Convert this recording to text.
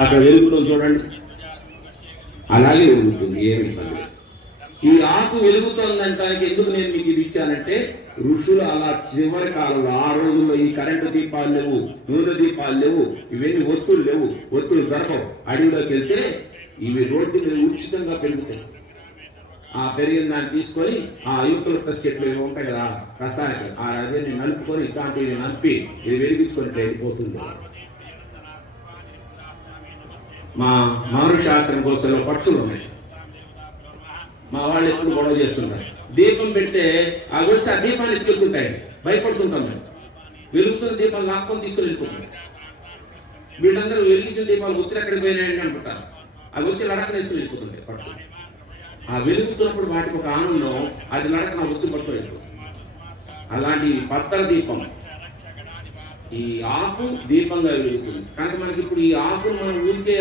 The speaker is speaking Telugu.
అక్కడ వెలుగుతుంది చూడండి. అలాగే వెలుగుతుంది ఏమి ఇబ్బంది ఈ ఆకు వెలుగుతుందంటానికి ఎందుకు నేను మీకు ఇది ఇచ్చానంటే ఋషులు అలా చివరి కాలంలో ఆ రోజుల్లో ఈ కరెంటు దీపాలు లేవు నూనె దీపాలు లేవు ఇవన్నీ ఒత్తులు లేవు ఒత్తులు దొరకవు అడవిలోకి వెళ్తే ఇవి రోడ్డు మీద ఉచితంగా పెరుగుతాయి. ఆ పెరిగిన దాన్ని తీసుకొని ఆ యూకలిప్టస్ చెట్లు ఏమి ఉంటాయి కదా రసాయనిక ఆ అదే నలుపుకొని దాంట్లో నలిపి ఇది వెలిగించుకొని ఇట్లా వెళ్ళిపోతుంది మా మానుషాస్త్రం కోసం పక్షులు ఉన్నాయి. మా వాళ్ళు ఎప్పుడు గొడవ చేస్తుంటారు. దీపం పెడితే అవి వచ్చి ఆ దీపాన్ని ఎత్తుకుంటాయి. భయపడుతుంటాం మేము. వెలుగుతున్న దీపాలు లాక్కొని తీసుకొని వెళ్ళిపోతుంటాం వీళ్ళందరూ వెలిగించిన దీపాలు ఉత్తర ఎక్కడికి పోయినాయండి అనుకుంటారు. అవి వచ్చి లడక వేసుకుని వెళ్ళిపోతుంటాయి పక్షులు. ఆ వెలుగుతున్నప్పుడు వాటికి ఒక ఆనందం అది లడక నా వృత్తి పట్టుకొని వెళ్ళిపోతుంది. అలాంటి పత్తల దీపం ఈ ఆకు దీపంగా వెలుగుతుంది. కానీ మనకి ఇప్పుడు ఈ ఆకు మనం ఊరికే